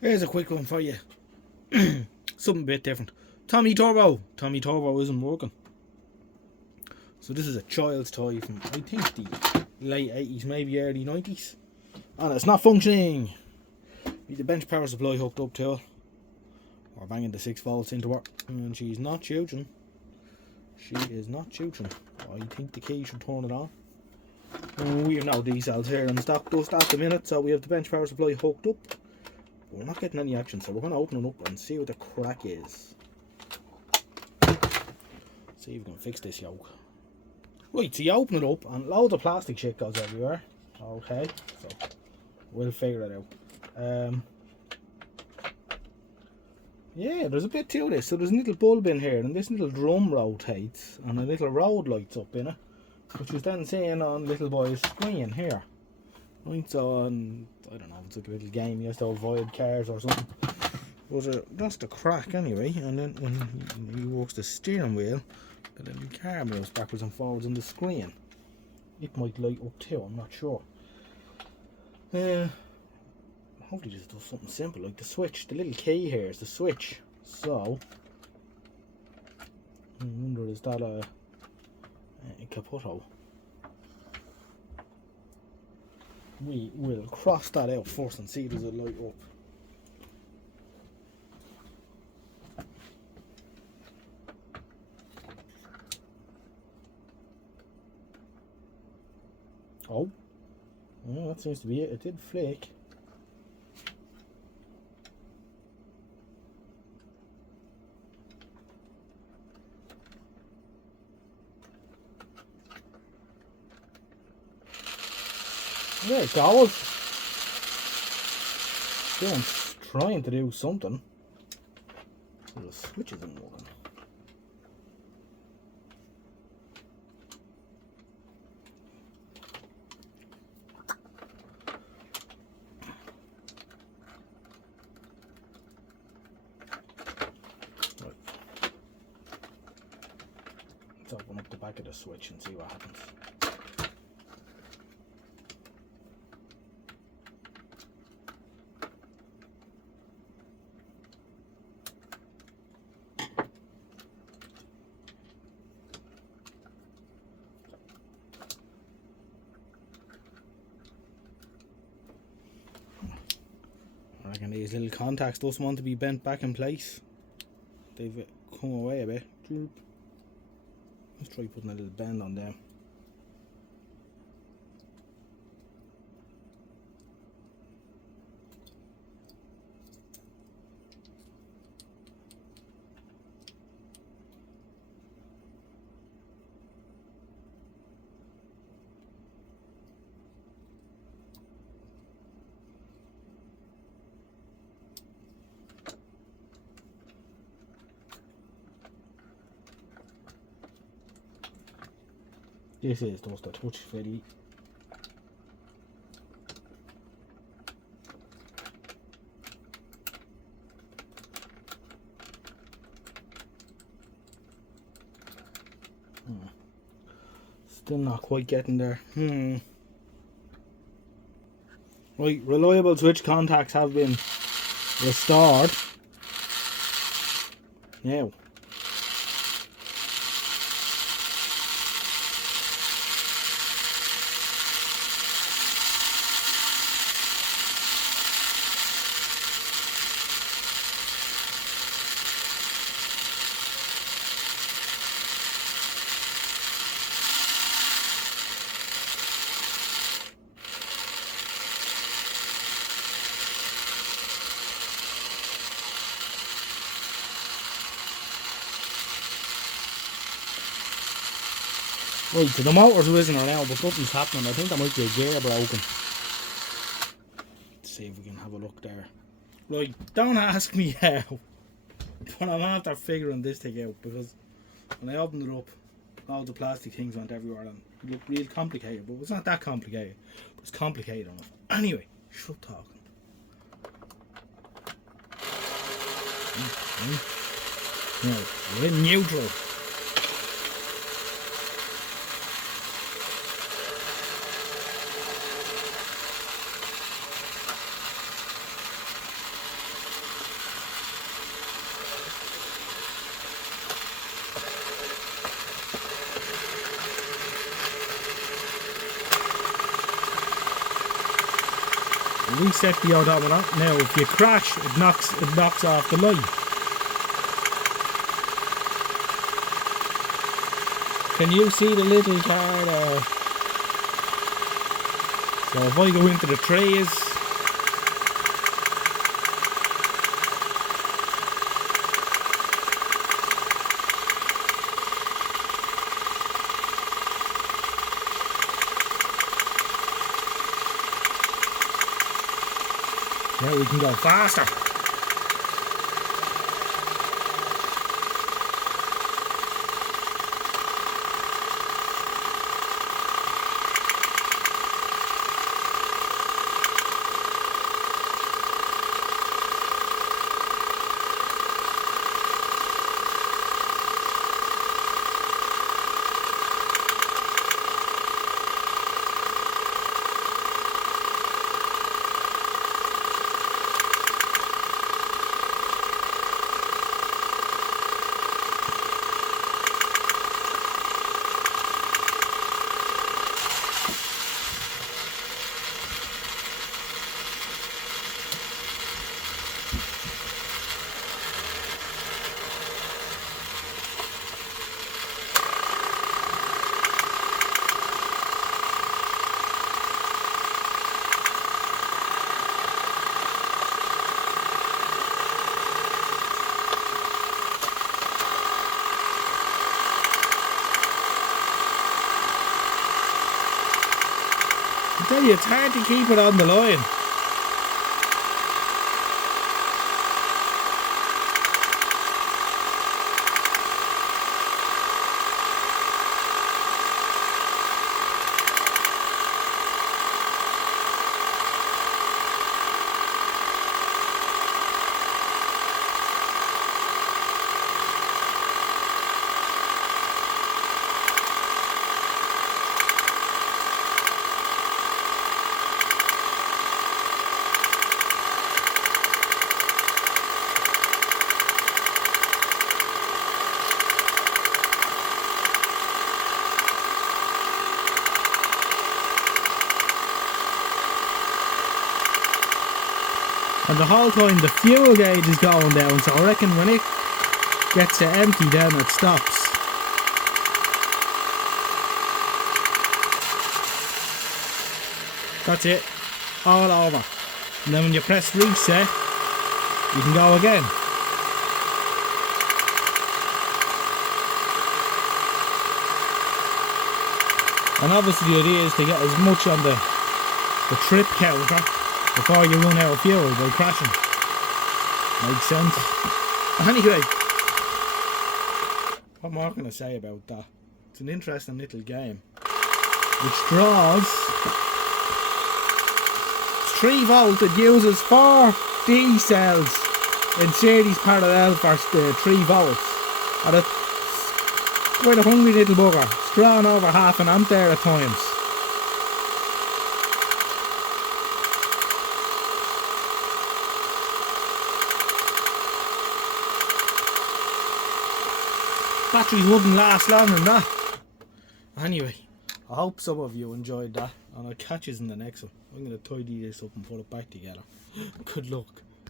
Here's a quick one for you. Something a bit different. Tomy Turbo. Tomy Turbo isn't working. So this is a child's toy from, I think, the late 80s, maybe early 90s. And it's not functioning. Need the bench power supply hooked up to it. We're banging the 6 volts into her. And she's not shooting. She is not shooting. I think the key should turn it on. We have no D-cells here in stock just at the minute, so we have the bench power supply hooked up. But we're not getting any action, so we're going to open it up and see what the crack is. See if we can fix this yoke. Right, so you open it up and loads of plastic shit goes everywhere. Okay, so we'll figure it out. Yeah, there's a bit to this. So there's a little bulb in here, and this little drum rotates, and a little road lights up in it, which is then seen on little boy's screen here. Right, so I don't know, it's like a little game. He has to avoid cars or something. But that's the crack anyway. And then when he works the steering wheel, the little car moves backwards and forwards on the screen. It might light up too, I'm not sure. Hopefully just does something simple like the switch. The little key here is the switch. So I wonder, is that a Caputo? We will cross that out first and see does it light up. Oh, well, that seems to be it. It did flick. There it goes. Trying to do something. The switch isn't working. Right. Let's open up the back of the switch and see what happens. I reckon these little contacts just want to be bent back in place. They've come away a bit. Let's try putting a little bend on them. This is just a touch fiddly. Still not quite getting there. Right, reliable switch contacts have been restored. Now, right, so the motor's whizzing around, but nothing's happening. I think that might be a gear broken. Let's see if we can have a look there. Right, don't ask me how, but I'm after figuring this thing out, because when I opened it up, all the plastic things went everywhere and it looked real complicated, but it's not that complicated. But it's complicated enough. Anyway, shut talking. Now, we're in neutral. reset the odometer. Now if you crash, it knocks off the light. Can you see the little car there? So if I go into the trees, now we can go faster. I tell you, it's hard to keep it on the line. And the whole time the fuel gauge is going down, so I reckon when it gets to empty then it stops. That's it, all over. And then when you press reset, you can go again. And obviously the idea is to get as much on the trip counter before you run out of fuel by crashing. Makes sense. Anyway, what more can I say about that? It's an interesting little game which draws 3 volt. It uses 4 D cells in series parallel for 3 volts, and it's quite a hungry little bugger. It's drawing over half an amp there at times. Batteries wouldn't last long than that. Anyway, I hope some of you enjoyed that, and I'll catch you in the next one. I'm going to tidy this up and put it back together. Good luck.